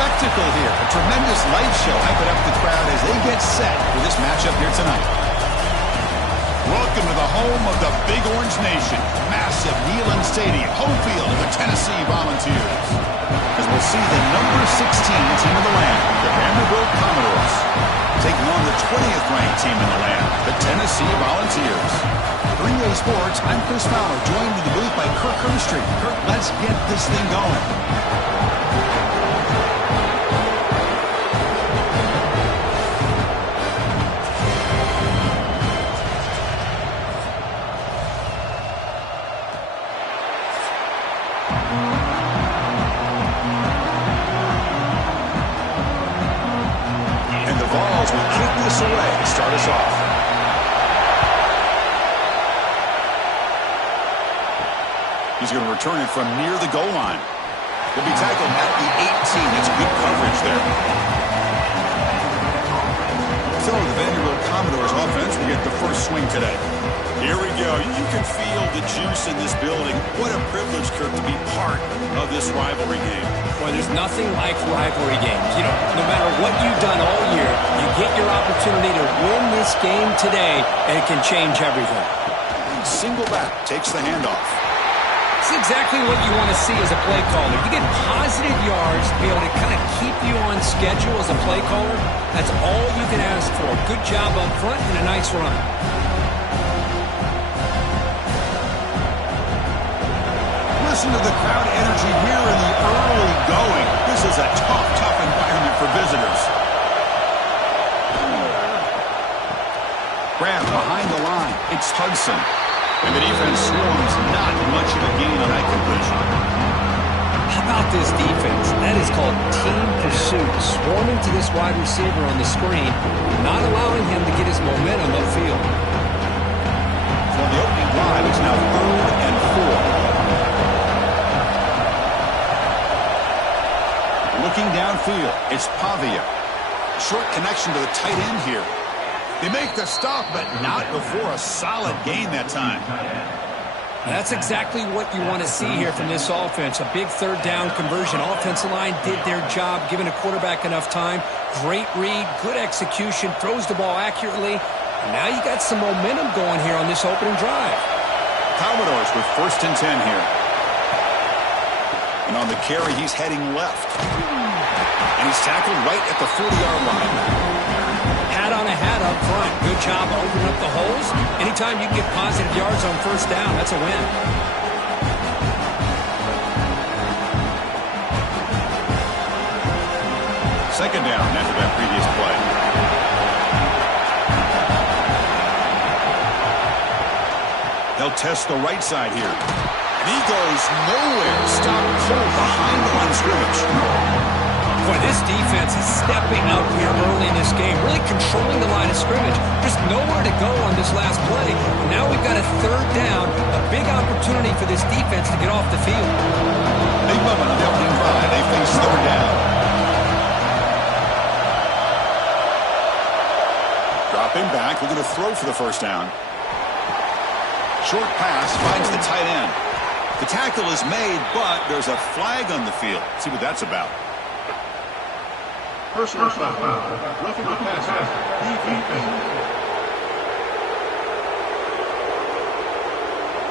spectacle here. A tremendous light show hyping up the crowd as they get set for this matchup here tonight. Welcome to the home of the Big Orange Nation. Massive Neyland Stadium, home field of the Tennessee Volunteers. As we'll see the number 16 team in the land, the Vanderbilt Commodores, taking on the 20th ranked team in the land, the Tennessee Volunteers. For EA Sports, I'm Chris Fowler, joined in the booth by Kirk Herbstreit. Kirk, let's get this thing going. Away to start us off. He's going to return it from near the goal line. He'll be tackled at the 18. That's good coverage there. So the Vanderbilt Commodores offense will get the first swing today. Here we go. You can feel the juice in this building. What a privilege, Kirk, to be part of this rivalry game. Well, there's nothing like rivalry games. You know, no matter what you've done all year, you get your opportunity to win this game today, and it can change everything. Single back takes the handoff. It's exactly what you want to see as a play caller. You get positive yards to be able to kind of keep you on schedule as a play caller. That's all you can ask for. Good job up front and a nice run. Listen to the crowd energy here in the early going. This is a tough environment for visitors. Grab behind the line. It's Hudson. And the defense swarms. Not much of a gain on that completion. How about this defense? That is called team pursuit. Swarming to this wide receiver on the screen, not allowing him to get his momentum upfield. For the opening drive, it's now 3rd and 4. Looking downfield, it's Pavia. Short connection to the tight end here. They make the stop, but not before a solid gain that time. That's exactly what you want to see here from this offense. A big third down conversion. Offensive line did their job, giving a quarterback enough time. Great read, good execution, throws the ball accurately. And now you got some momentum going here on this opening drive. Commodores with 1st and 10 here. And on the carry, he's heading left. And he's tackled right at the 40-yard line. Hat on a hat up front. Good job opening up the holes. Anytime you can get positive yards on 1st down, that's a win. Second down after that previous play. They'll test the right side here. And he goes nowhere. Stop cold behind the line of scrimmage. Boy, this defense is stepping up here early in this game, really controlling the line of scrimmage. There's nowhere to go on this last play. Now we've got a 3rd down, a big opportunity for this defense to get off the field. Big moment on the opening drive. They face 3rd down. Dropping back, we're going to throw for the 1st down. Short pass finds the tight end. The tackle is made, but there's a flag on the field. Let's see what that's about. Personal foul. Roughing the passer.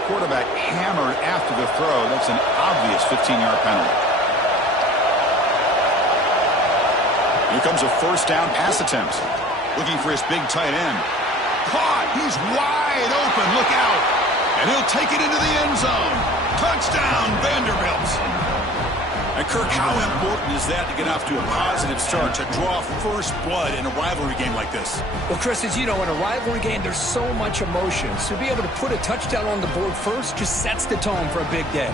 Quarterback hammered after the throw. That's an obvious 15-yard penalty. Here comes a 1st down pass attempt. Looking for his big tight end. Caught! He's wide open. Look out! And he'll take it into the end zone. Touchdown, Vanderbilt. And Kirk, how important is that to get off to a positive start, to draw first blood in a rivalry game like this? Well, Chris, as you know, in a rivalry game, there's so much emotion. So to be able to put a touchdown on the board first just sets the tone for a big day.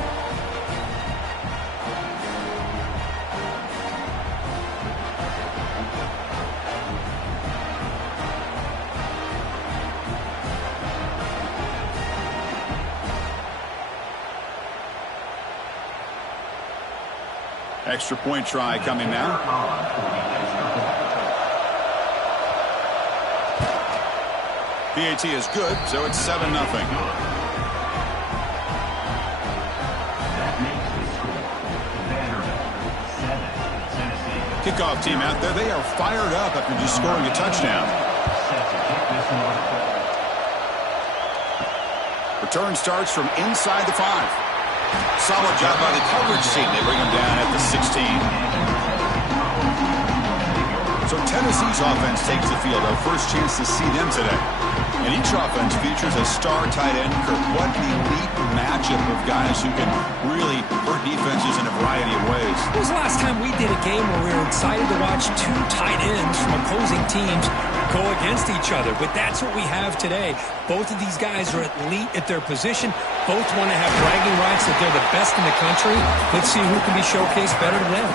Extra point try coming now. PAT is good, so it's 7-0. Kickoff team out there, they are fired up after just scoring a touchdown. Return starts from inside the 5. Solid job by the coverage team. They bring him down at the 16. So Tennessee's offense takes the field. Our first chance to see them today. And each offense features a star tight end. Kirk, what an elite matchup of guys who can really hurt defenses in a variety of ways. When was the last time we did a game where we were excited to watch two tight ends from opposing teams go against each other? But that's what we have today. Both of these guys are elite at their position. Both want to have bragging rights that they're the best in the country. Let's see who can be showcased better than them.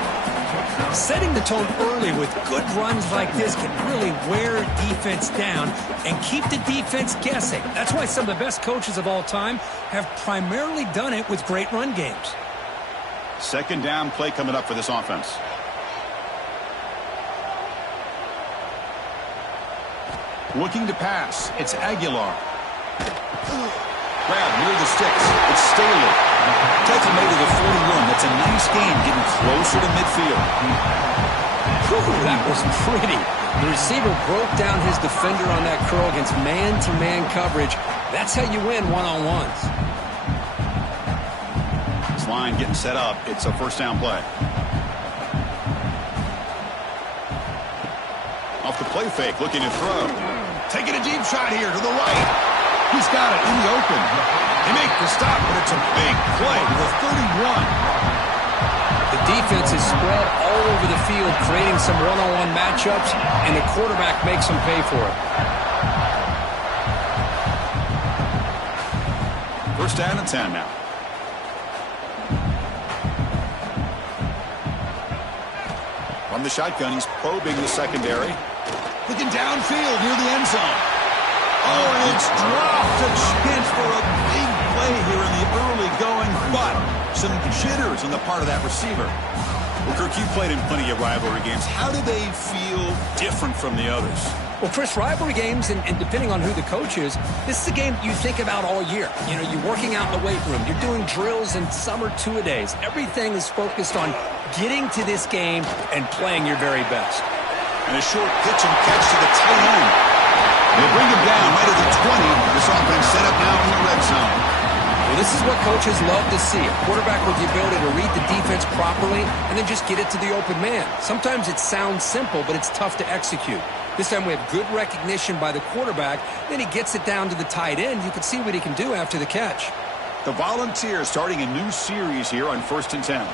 Setting the tone early with good runs like this can really wear defense down and keep the defense guessing. That's why some of the best coaches of all time have primarily done it with great run games. Second down play coming up for this offense. Looking to pass. It's Aguilar. Grab near the sticks. It's Staley. Tackle made to the 41. That's a nice gain, getting closer to midfield. Whew, that was pretty. The receiver broke down his defender on that curl against man-to-man coverage. That's how you win one-on-ones. This line getting set up. It's a first down play. Off the play fake, looking to throw. Taking a deep shot here to the right. He's got it in the open. They make the stop, but it's a big play to the 31. The defense is spread all over the field, creating some one-on-one matchups, and the quarterback makes them pay for it. First down and 10 now. From the shotgun, he's probing the secondary. Looking downfield near the end zone. Oh, and it's dropped. A chance for a big play here in the early going, but some jitters on the part of that receiver. Well, Kirk, you played in plenty of rivalry games. How do they feel different from the others? Well, Chris, rivalry games, and depending on who the coach is, this is a game you think about all year. You know, you're working out in the weight room. You're doing drills and some are two-a-days. Everything is focused on getting to this game and playing your very best. And a short pitch and catch to the tight end. They bring him down right at the 20. This offense set up now in the red zone. Well, this is what coaches love to see. A quarterback with the ability to read the defense properly and then just get it to the open man. Sometimes it sounds simple, but it's tough to execute. This time we have good recognition by the quarterback. Then he gets it down to the tight end. You can see what he can do after the catch. The Volunteers starting a new series here on 1st and 10.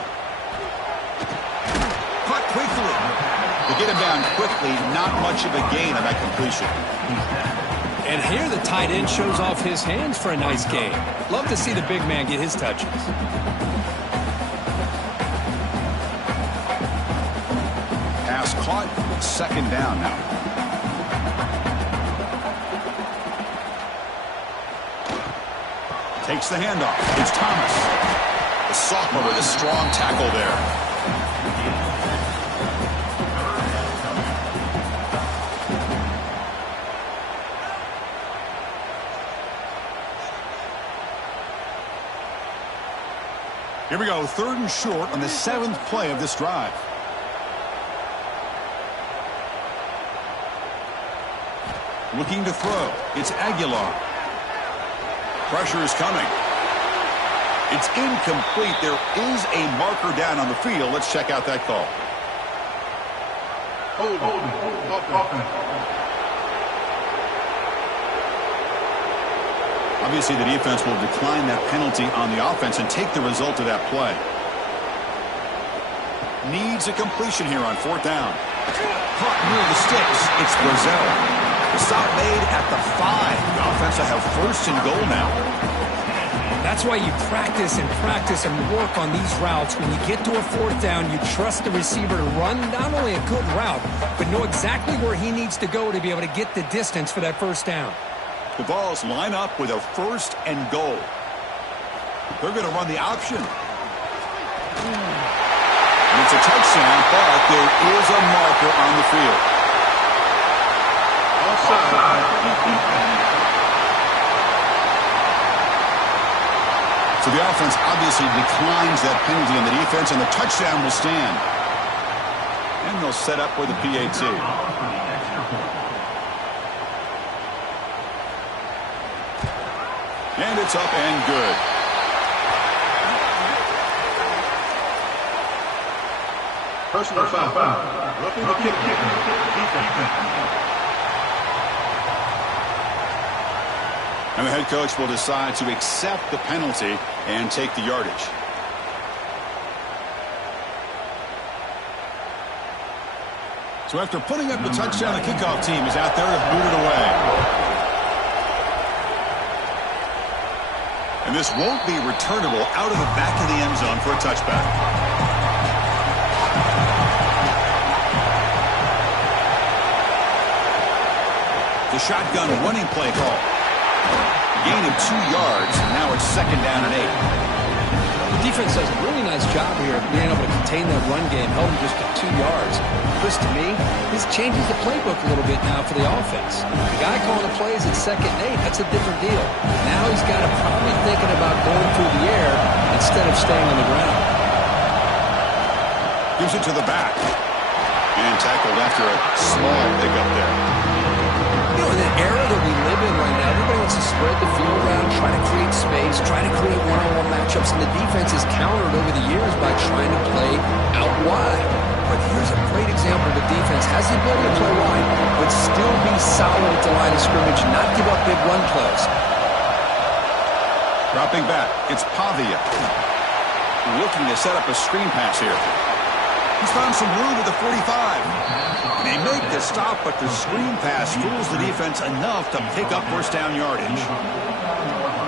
Caught quickly. They get him down quickly. Not much of a gain on that completion. And here the tight end shows off his hands for a nice game. Love to see the big man get his touches. Pass caught. Second down now. Takes the handoff. It's Thomas. The sophomore with a strong tackle there. Here we go, 3rd and short on the 7th play of this drive. Looking to throw. It's Aguilar. Pressure is coming. It's incomplete. There is a marker down on the field. Let's check out that call. Obviously, the defense will decline that penalty on the offense and take the result of that play. Needs a completion here on 4th down. Caught near the sticks. It's Brazil. The stop made at the 5. The offense will have 1st and goal now. That's why you practice and work on these routes. When you get to a 4th down, you trust the receiver to run not only a good route, but know exactly where he needs to go to be able to get the distance for that 1st down. The Vols line up with a 1st and goal. They're going to run the option. And it's a touchdown, but there is a marker on the field. So the offense obviously declines that penalty on the defense, and the touchdown will stand. And they'll set up with a PAT. And it's up and good. Personal foul. Roughing the kick. And the head coach will decide to accept the penalty and take the yardage. So after putting up the touchdown, the kickoff team is out there to boot it away. And this won't be returnable out of the back of the end zone for a touchback. The shotgun running play call. Gain of 2 yards, and now it's 2nd down and 8. The defense does a really nice job here of being able to contain that run game, held him just to 2 yards. Chris, to me, this changes the playbook a little bit now for the offense. The guy calling the plays at 2nd and 8, that's a different deal. Now he's got to probably thinking about going through the air instead of staying on the ground. Gives it to the back. And tackled after a small pickup there. You know, in the era that we live in right now, everybody wants to spread the field around, try to create space, try to create one-on-one matchups, and the defense is countered over the years by trying to play out wide. But here's a great example of a defense has the ability to play wide, but still be solid at the line of scrimmage, not give up big run plays. Dropping back, it's Pavia. Looking to set up a screen pass here. He's found some room at the 45. And they make the stop, but the screen pass fools the defense enough to pick up first down yardage.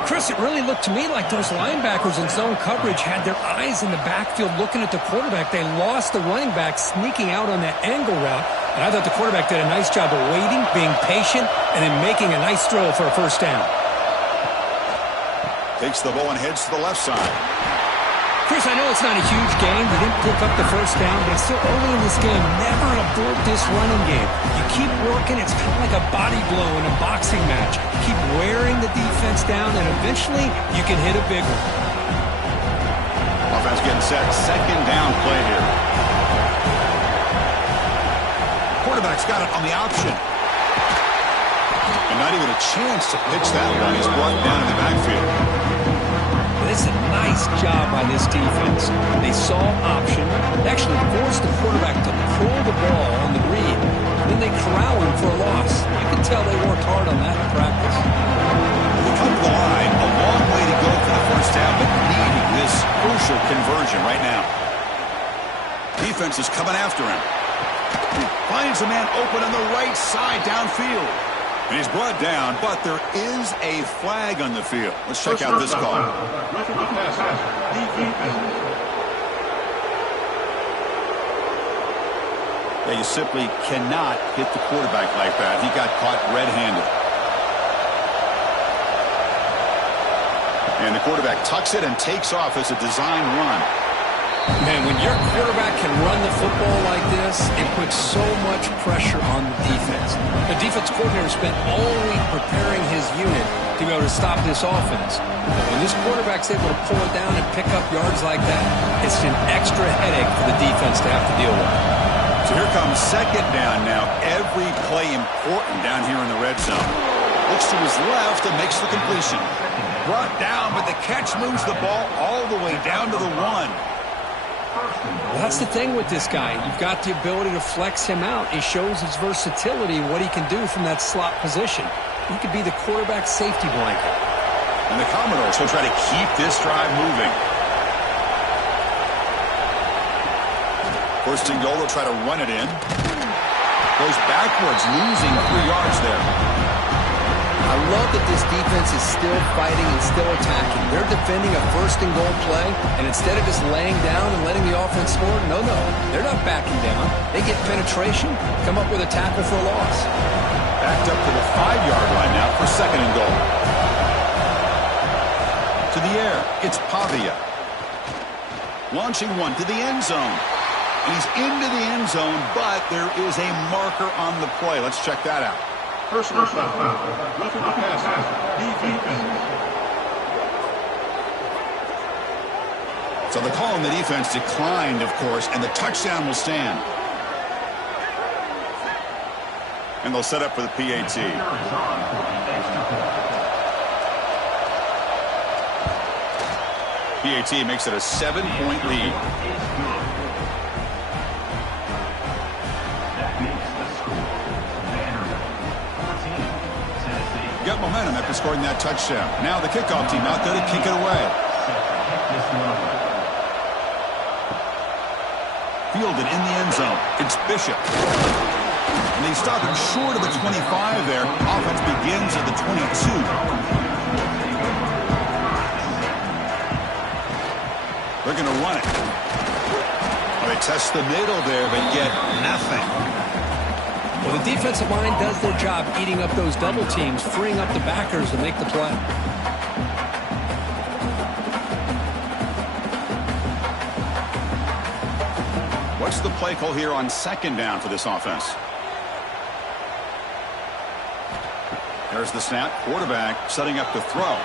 Chris, it really looked to me like those linebackers in zone coverage had their eyes in the backfield looking at the quarterback. They lost the running back sneaking out on that angle route. And I thought the quarterback did a nice job of waiting, being patient, and then making a nice throw for a first down. Takes the ball and heads to the left side. Chris, I know it's not a huge game. They didn't pick up the first down, but it's still early in this game. Never abort this running game. You keep working. It's kind of like a body blow in a boxing match. Keep wearing the defense down, and eventually you can hit a big one. Offense getting set. 2nd down play here. Quarterback's got it on the option. And not even a chance to pitch that one. He's brought down in the backfield. This is a nice job by this defense. They saw option. They actually forced the quarterback to pull the ball on the read. Then they corral him for a loss. You can tell they worked hard on that in practice. They come to the line. A long way to go for the first down, but needing this crucial conversion right now. Defense is coming after him. He finds a man open on the right side downfield. And he's brought down, but there is a flag on the field. Let's check out this call. Yeah, you simply cannot hit the quarterback like that. He got caught red-handed. And the quarterback tucks it and takes off as a design run. Man, when your quarterback can run the football like this, it puts so much pressure on the defense. The defense coordinator spent all week preparing his unit to be able to stop this offense. When this quarterback's able to pull it down and pick up yards like that, it's an extra headache for the defense to have to deal with. So here comes 2nd down now. Every play important down here in the red zone. Looks to his left and makes the completion. Brought down, but the catch moves the ball all the way down to the 1. Well, that's the thing with this guy. You've got the ability to flex him out. He shows his versatility, what he can do from that slot position. He could be the quarterback's safety blanket. And the Commodores will try to keep this drive moving. First and goal, they'll try to run it in. Goes backwards, losing 3 yards there. I love that this defense is still fighting and still attacking. They're defending a first and goal play, and instead of just laying down and letting the offense score, no, they're not backing down. They get penetration, come up with a tackle for a loss. Backed up to the 5-yard line now for 2nd and goal. To the air, it's Pavia. Launching one to the end zone. And he's into the end zone, but there is a marker on the play. Let's check that out. Personal foul. Roughing the passer. Defense. So the call on the defense declined, of course, and the touchdown will stand. And they'll set up for the PAT. PAT makes it a 7-point lead. Got momentum after scoring that touchdown. Now the kickoff team out there to kick it away. Fielded in the end zone. It's Bishop. And they stop him short of the 25 there. Offense begins at the 22. They're going to run it. Well, they test the middle there, but get nothing. Well, the defensive line does their job eating up those double teams, freeing up the backers to make the play. What's the play call here on second down for this offense? There's the snap. Quarterback setting up the throw.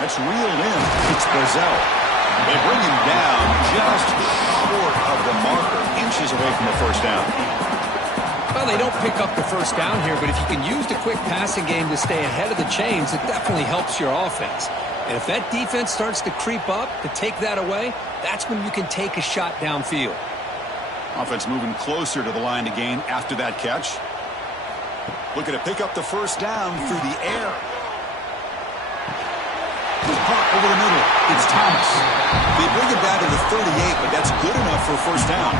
That's reeled in. It's Brazil. They bring him down just short of the marker, inches away from the first down. Well, they don't pick up the first down here, but if you can use the quick passing game to stay ahead of the chains, it definitely helps your offense. And if that defense starts to creep up to take that away, that's when you can take a shot downfield. Offense moving closer to the line to gain after that catch. Looking to pick up the first down through the air. Caught over the middle. It's Thomas. They bring it down to the 38, but that's good enough for a first down.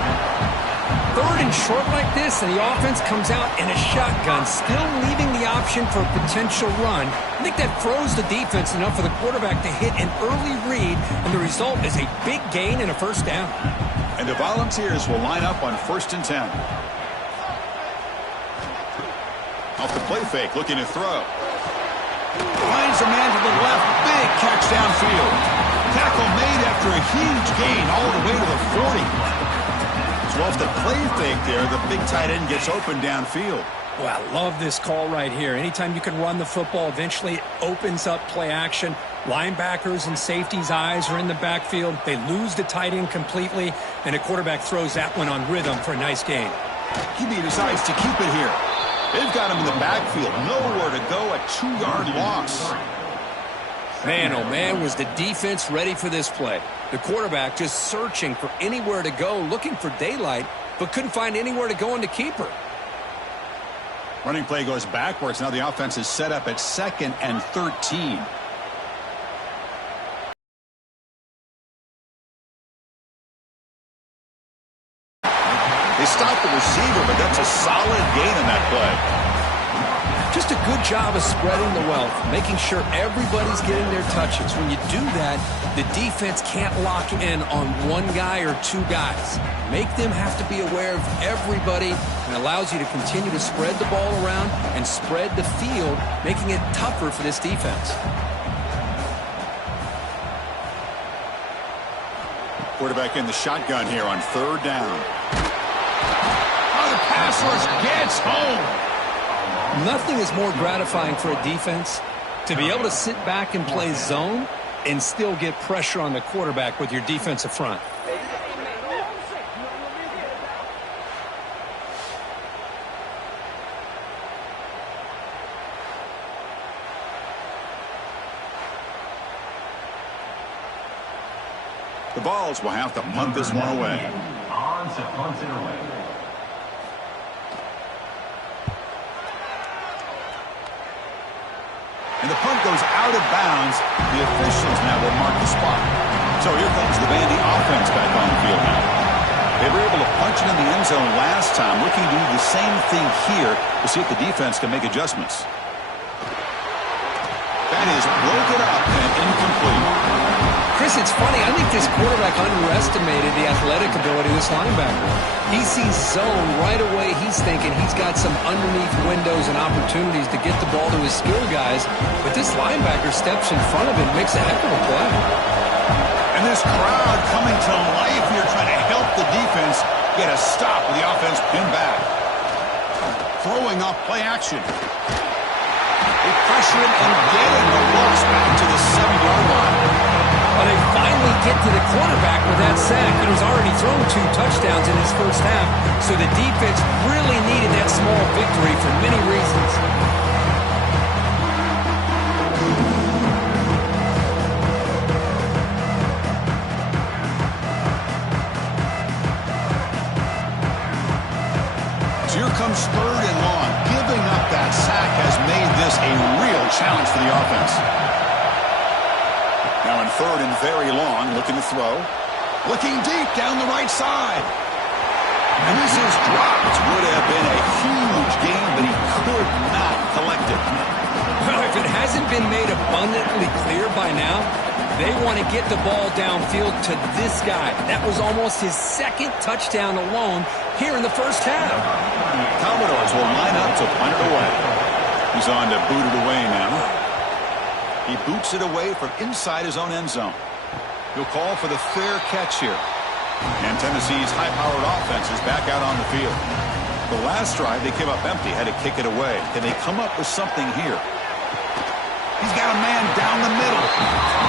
Third and short like this, and the offense comes out in a shotgun, still leaving the option for a potential run. I think that throws the defense enough for the quarterback to hit an early read, and the result is a big gain and a first down. And the Volunteers will line up on 1st and 10. Off the play fake, looking to throw. Finds a man to the left. Big catch downfield. Tackle made after a huge gain all the way to the 40. So off the play fake there, the big tight end gets open downfield. Well, I love this call right here. Anytime you can run the football, eventually it opens up play action. Linebackers and safeties' eyes are in the backfield. They lose the tight end completely, and a quarterback throws that one on rhythm for a nice gain. He decides to keep it here. They've got him in the backfield. Nowhere to go, a 2-yard loss. Man, oh man, was the defense ready for this play. The quarterback just searching for anywhere to go, looking for daylight, but couldn't find anywhere to go in the keeper. Running play goes backwards. Now the offense is set up at 2nd and 13. They stop the receiver, but that's a solid gain in that play. Just a good job of spreading the wealth, making sure everybody's getting their touches. When you do that, the defense can't lock in on one guy or two guys. Make them have to be aware of everybody, and allows you to continue to spread the ball around and spread the field, making it tougher for this defense. Quarterback in the shotgun here on 3rd down. Oh, the pass rush gets home. Nothing is more gratifying for a defense to be able to sit back and play zone and still get pressure on the quarterback with your defensive front. The Vols will have to punt this one away. And the punt goes out of bounds. The officials now will mark the spot. So here comes the Vandy offense back on the field now. They were able to punch it in the end zone last time. Looking to do the same thing here to see if the defense can make adjustments. That is broken up and incomplete. Chris, it's funny. I think this quarterback underestimated the athletic ability of this linebacker. He sees zone right away. He's thinking he's got some underneath windows and opportunities to get the ball to his skill guys. But this linebacker steps in front of him, makes a heck of a play. And this crowd coming to life here, trying to help the defense get a stop with the offense pinned back. Throwing off play action. They pressure him and getting the loss back to the 7-yard line. Well, they finally get to the quarterback with that sack. It was already thrown 2 touchdowns in his first half, so the defense really needed that small victory for many reasons. So here comes 3rd and long. Giving up that sack has made this a real challenge for the offense. Now in 3rd and very long, looking to throw. Looking deep down the right side. And this is dropped. Would have been a huge gain, but he could not collect it. Well, if it hasn't been made abundantly clear by now, they want to get the ball downfield to this guy. That was almost his 2nd touchdown alone here in the first half. Commodores will line up to punt it away. He's on to boot it away now. He boots it away from inside his own end zone. He'll call for the fair catch here. And Tennessee's high-powered offense is back out on the field. The last drive, they came up empty, had to kick it away. Can they come up with something here? He's got a man down the middle.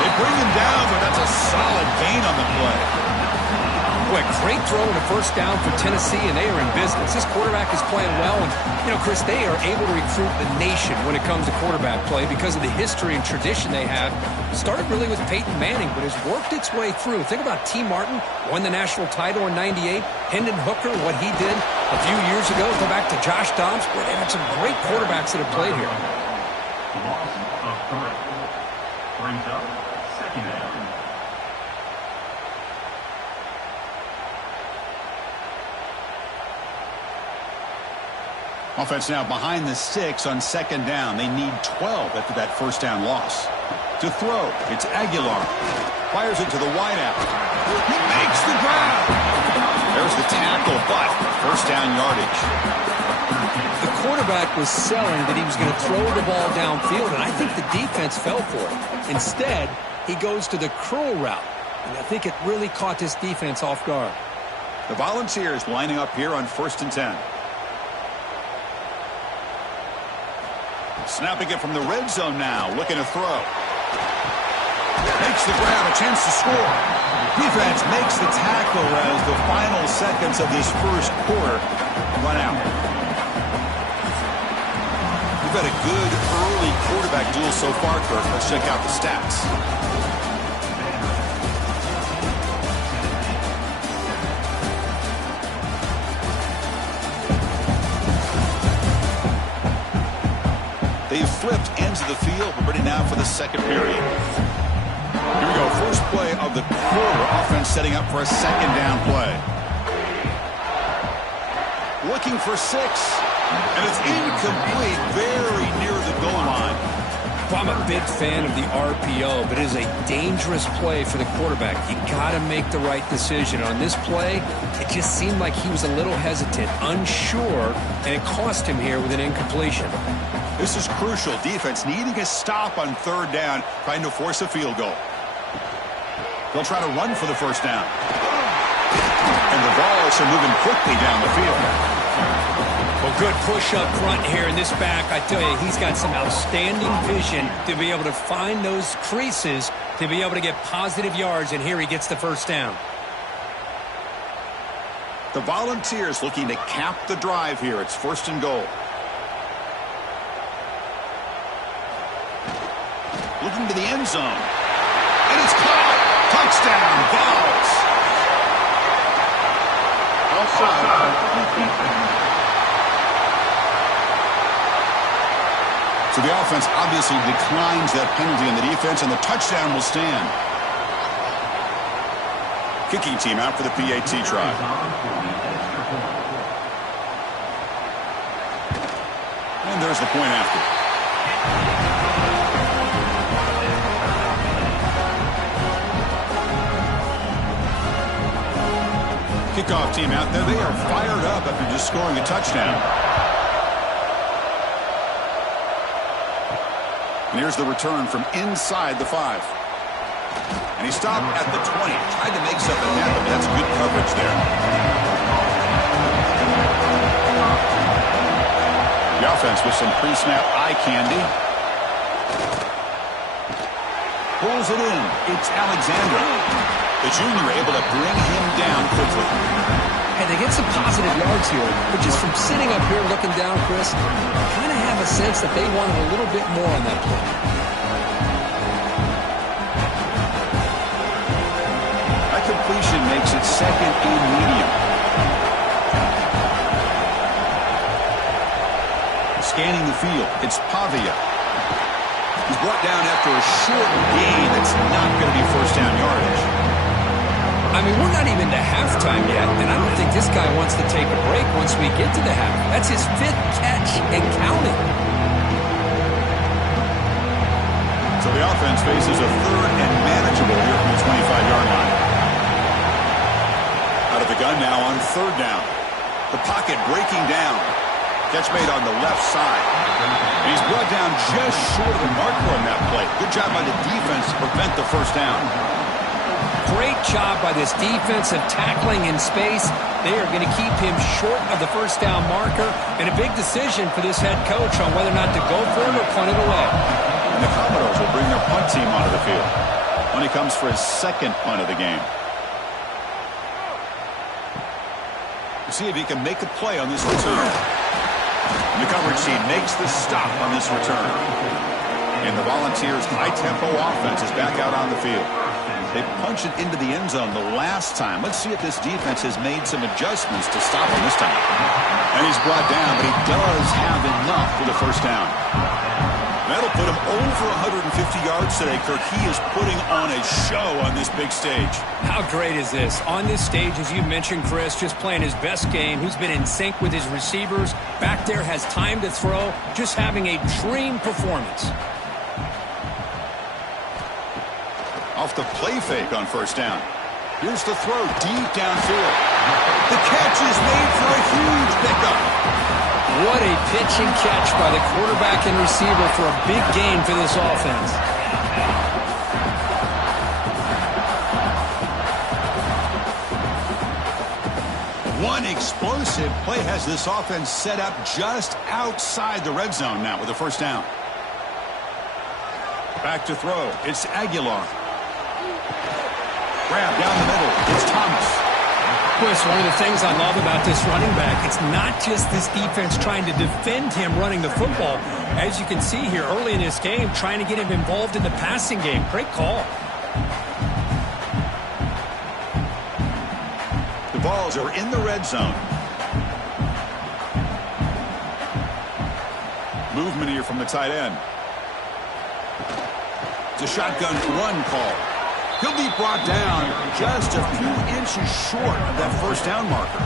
They bring him down, but that's a solid gain on the play. Boy, great throw and a first down for Tennessee, and they are in business. This quarterback is playing well, and, Chris, they are able to recruit the nation when it comes to quarterback play because of the history and tradition they have. It started really with Peyton Manning, but has worked its way through. Think about T. Martin, won the national title in '98. Hendon Hooker, what he did a few years ago. Go back to Josh Dobbs. Boy, they've had some great quarterbacks that have played here. Loss of 3. Brings up 2nd down. Offense now behind the 6 on 2nd down. They need 12 after that first down loss. To throw, it's Aguilar. Fires it to the wideout. He makes the grab. There's the tackle, but first down yardage. The quarterback was selling that he was going to throw the ball downfield, and I think the defense fell for it. Instead, he goes to the curl route, and I think it really caught this defense off guard. The Volunteers lining up here on 1st and 10. Snapping it from the red zone now, looking to throw. Makes the grab, a chance to score. Defense makes the tackle as the final seconds of this first quarter run out. We've got a good early quarterback duel so far, Kirk. Let's check out the stats. They've flipped ends of the field. We're ready now for the 2nd period. Here we go. First play of the quarter. Offense setting up for a 2nd down play. Looking for 6. And it's incomplete. Very near the goal line. Well, I'm a big fan of the RPO, but it is a dangerous play for the quarterback. You got to make the right decision. On this play, it just seemed like he was a little hesitant, unsure, and it cost him here with an incompletion. This is crucial. Defense needing a stop on 3rd down, trying to force a field goal. They'll try to run for the first down. And the Vols are moving quickly down the field. Well, good push up front here in this back. I tell you, he's got some outstanding vision to be able to find those creases, to be able to get positive yards, and here he gets the first down. The Volunteers looking to cap the drive here. It's 1st and goal. Looking to the end zone. And it's caught. Touchdown, Vols. So the offense obviously declines that penalty on the defense, and the touchdown will stand. Kicking team out for the PAT try. And there's the point after. Kickoff team out there. They are fired up after just scoring a touchdown. And here's the return from inside the 5. And he stopped at the 20. Tried to make something happen, but that's good coverage there. The offense with some pre-snap eye candy. Pulls it in. It's Alexander. The junior able to bring him down quickly. And they get some positive yards here, but just from sitting up here looking down, Chris, I kind of have a sense that they wanted a little bit more on that play. That completion makes it second and medium. Scanning the field, it's Pavia. He's brought down after a short gain that's not going to be first down yardage. I mean, we're not even to halftime yet, and I don't think this guy wants to take a break once we get to the half. That's his 5th catch and counting. So the offense faces a third and manageable here from the 25-yard line. Out of the gun now on third down. The pocket breaking down. Catch made on the left side. And he's brought down just short of the marker on that play. Good job by the defense to prevent the first down. Great job by this defensive tackling in space. They are going to keep him short of the first down marker, and a big decision for this head coach on whether or not to go for it or punt it away. And the Commodores will bring their punt team onto the field when he comes for his second punt of the game. We'll see if he can make a play on this return. And the coverage team makes the stop on this return. And the Volunteers' high-tempo offense is back out on the field. They punched it into the end zone the last time. Let's see if this defense has made some adjustments to stop him this time. And he's brought down, but he does have enough for the first down. That'll put him over 150 yards today, Kirk. He is putting on a show on this big stage. How great is this? On this stage, as you mentioned, Chris, just playing his best game. He's been in sync with his receivers. Back there, has time to throw. Just having a dream performance. Off the play fake on first down. Here's the throw deep downfield. The catch is made for a huge pickup. What a pitch and catch by the quarterback and receiver for a big gain for this offense. One explosive play has this offense set up just outside the red zone now with a first down. Back to throw. It's Aguilar. Grab down the middle. It's Thomas. Chris, one of the things I love about this running back, it's not just this defense trying to defend him running the football. As you can see here early in this game, trying to get him involved in the passing game. Great call. The balls are in the red zone. Movement here from the tight end. It's a shotgun run call. He'll be brought down just a few inches short of that first down marker.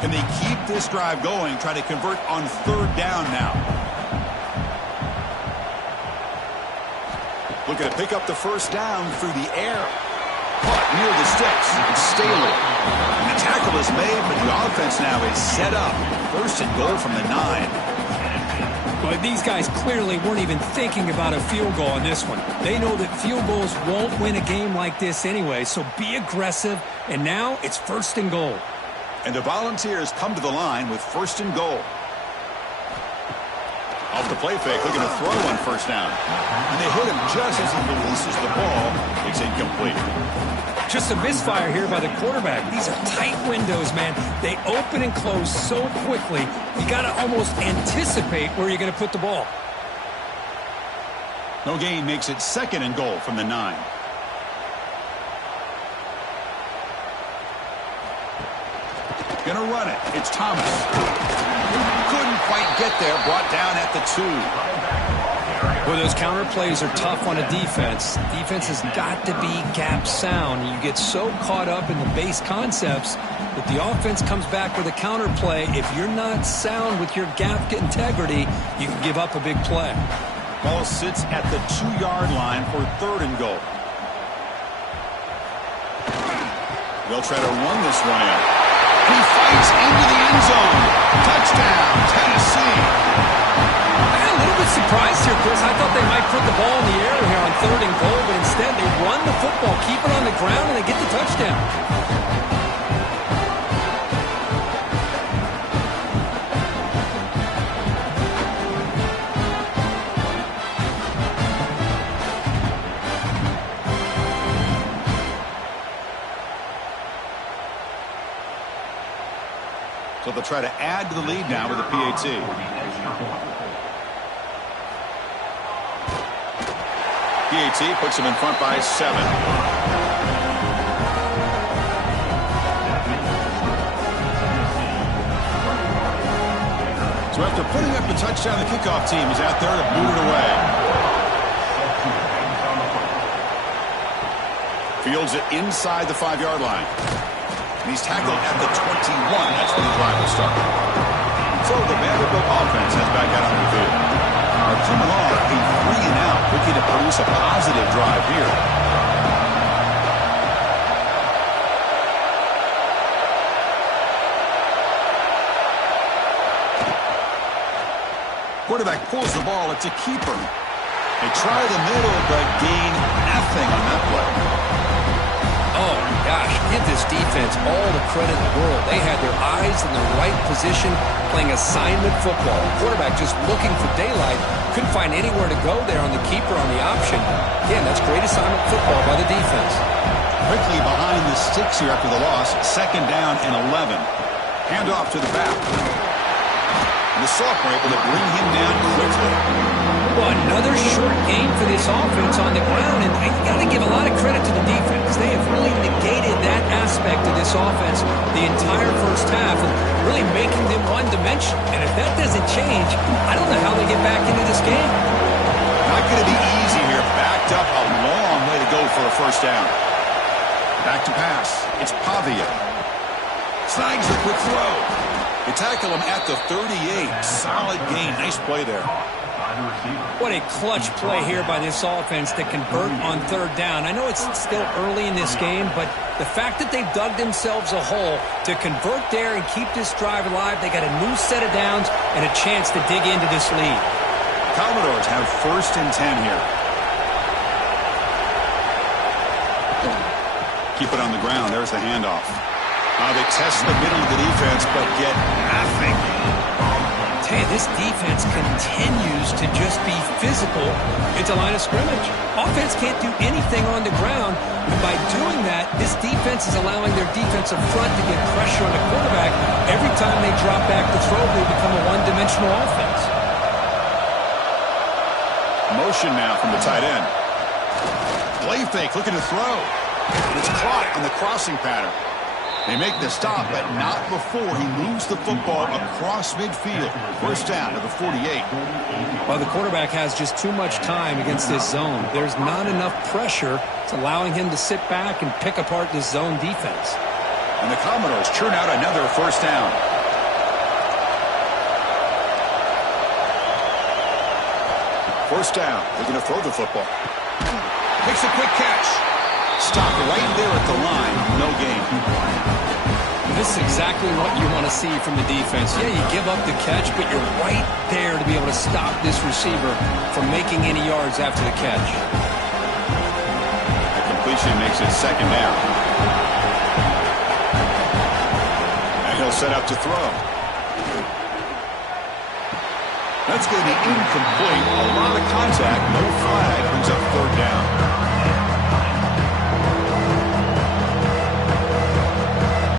Can they keep this drive going, try to convert on third down now? Looking to pick up the first down through the air. Caught near the sticks. It's Staley. And the tackle is made, but the offense now is set up. First and goal from the 9. But these guys clearly weren't even thinking about a field goal on this one. They know that field goals won't win a game like this anyway, so be aggressive. And now it's first and goal. And the Volunteers come to the line with first and goal. Off the play fake, looking to throw on first down. And they hit him just as he releases the ball. It's incomplete. Just a misfire here by the quarterback. These are tight windows, man. They open and close so quickly. You got to almost anticipate where you're going to put the ball. No gain makes it second and goal from the 9. Gonna run it. It's Thomas. Couldn't quite get there. Brought down at the 2. Well, those counter plays are tough on a defense. Defense has got to be gap sound. You get so caught up in the base concepts that the offense comes back with a counter play. If you're not sound with your gap integrity, you can give up a big play. Ball sits at the 2-yard line for third and goal. They'll try to run this one in. He fights into the end zone. Touchdown, Tennessee. I got a little bit surprised here, Chris. I thought they might put the ball in the air here on third and goal, but instead they run the football, keep it on the ground, and they get the touchdown. So they'll try to add to the lead now with a PAT. PAT puts them in front by 7. So after putting up a touchdown, the kickoff team is out there to boot it away. Fields it inside the 5-yard line. And he's tackled at the 21. That's where the drive will start. So the Vanderbilt offense heads back out on the field. Coming on a 3-and-out, looking to produce a positive drive here. Quarterback pulls the ball. It's a keeper. They try the middle, but gain nothing on that play. Oh, gosh, give this defense all the credit in the world. They had their eyes in the right position playing assignment football. The quarterback just looking for daylight. Couldn't find anywhere to go there on the keeper on the option. Again, that's great assignment football by the defense. Quickly behind the sticks here after the loss. 2nd down and 11. Handoff to the back. And the sophomore able to bring him down quickly. Well, another short game for this offense on the ground, and you got to give a lot of credit to the defense. They have really negated that aspect of this offense the entire first half, and really making them one-dimensional. And if that doesn't change, I don't know how they get back into this game. Not going to be easy here. Backed up a long way to go for a first down. Back to pass. It's Pavia. Snags the quick throw. They tackle him at the 38. Solid gain. Nice play there. What a clutch play here by this offense to convert on 3rd down. I know it's still early in this game, but the fact that they've dug themselves a hole to convert there and keep this drive alive, they got a new set of downs and a chance to dig into this lead. Commodores have 1st and 10 here. Keep it on the ground. There's the handoff. They test the middle of the defense, but get nothing. Hey, this defense continues to just be physical into line of scrimmage. Offense can't do anything on the ground, and by doing that, this defense is allowing their defensive front to get pressure on the quarterback. Every time they drop back to throw, they become a one-dimensional offense. Motion now from the tight end. Play fake, looking to throw. And it's caught on the crossing pattern. They make the stop, but not before he moves the football across midfield. First down to the 48. Well, the quarterback has just too much time against this zone. There's not enough pressure. It's allowing him to sit back and pick apart this zone defense. And the Commodores churn out another first down. First down. They're going to throw the football. Makes a quick catch. Stopped right there at the line. No gain. This is exactly what you want to see from the defense. Yeah, you give up the catch, but you're right there to be able to stop this receiver from making any yards after the catch. The completion makes it 2nd down. And he'll set up to throw. That's going to be incomplete. A lot of contact. No flag. Brings up 3rd down.